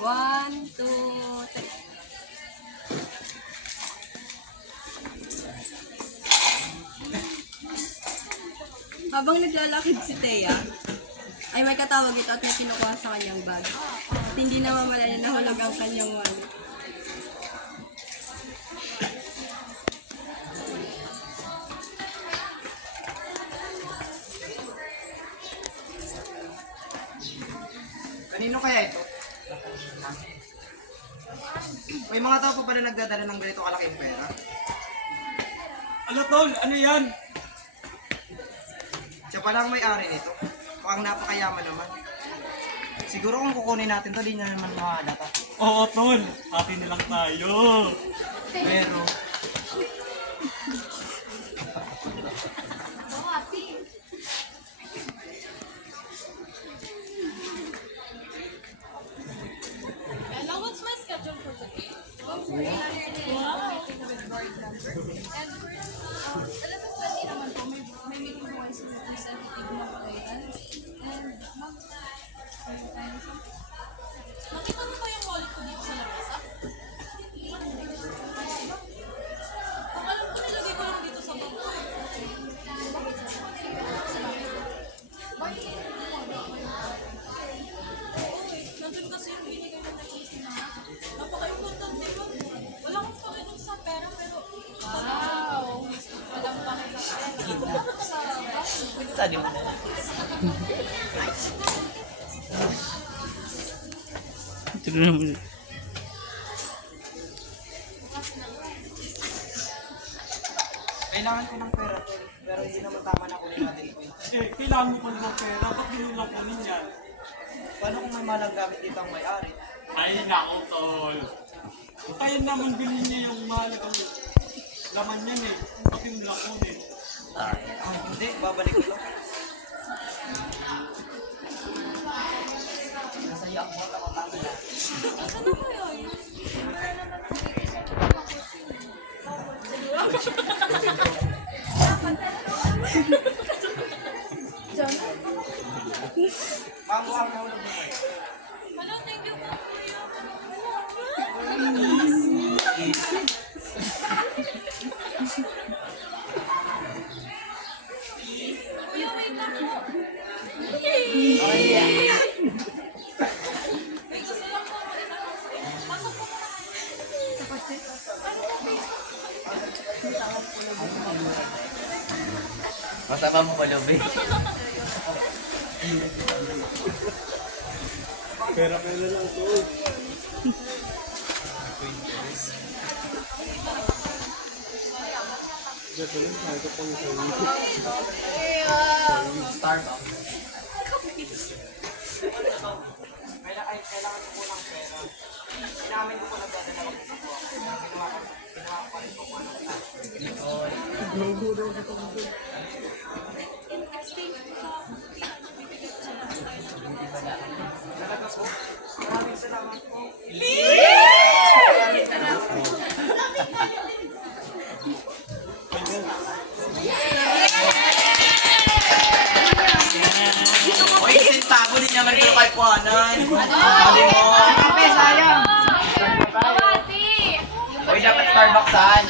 One, two, three. Habang naglalakid si Thea, ay may katawag ito at may kinukuha sa kanyang bag. At hindi na mamalaya na hulog ang kanyang wallet. Kanino kaya ito? May mga tao pa pala nagdadala ng ganito kalaking pera. Ano tol? Ano yan? Siya pala ang may-ari nito. Mukhang napakayaman naman. Siguro kung kukunin natin to, di na naman makahalata. Oo tol, atin na lang tayo. Pero, Hello, what's my schedule for today? Wow! And 11:20 naman po, may meeting po kayo sa representative ng Pagaytan. And nakita mo ba yung wallet ko dito sa labas, ah? Ang alam ko, nilagay ko lang dito sa bangko. Nandun kasi yung binigay mo na isa na. Napaka-importante mo. Wala akong pakinom sa pera, pero... Wow! Walang pakinom sa pera. sali mo na. Ito na naman. Kailangan ko ng pera to, pero hindi naman tama na kunin natin ito. Eh, kailangan mo pa ng pera. Ba't nilang kunin yan? Paano kung may malang gamit dito ang may-ari? Ay, nako tol. Kaya naman bilhin niya yung mahalagang laman yan eh. Bakit yung lang kunin? Hindi, babalik ko. Nasaya ako at ako tanggal. Asan na kayo? Mamuha mo ulo mo. Hello, thank you po. Kuya, wait lang po. May gusto lang po ako itanong sa inyo. Pasok po muna kayo. Ano po, please? Masama mo pa, Lobe. Pera-pera lang tol. Starbucks. Kailangan ko po ng pera. Inamin ko po nagdadala ko sa buwan. Ginawa ko pa rin po kung ano. In exchange po sa Talaga po. Maraming salamat po. Oy, sintago din naman ito kay Puanan. Sabi mo. Kape, sayang. Oy, dapat Starbucksan.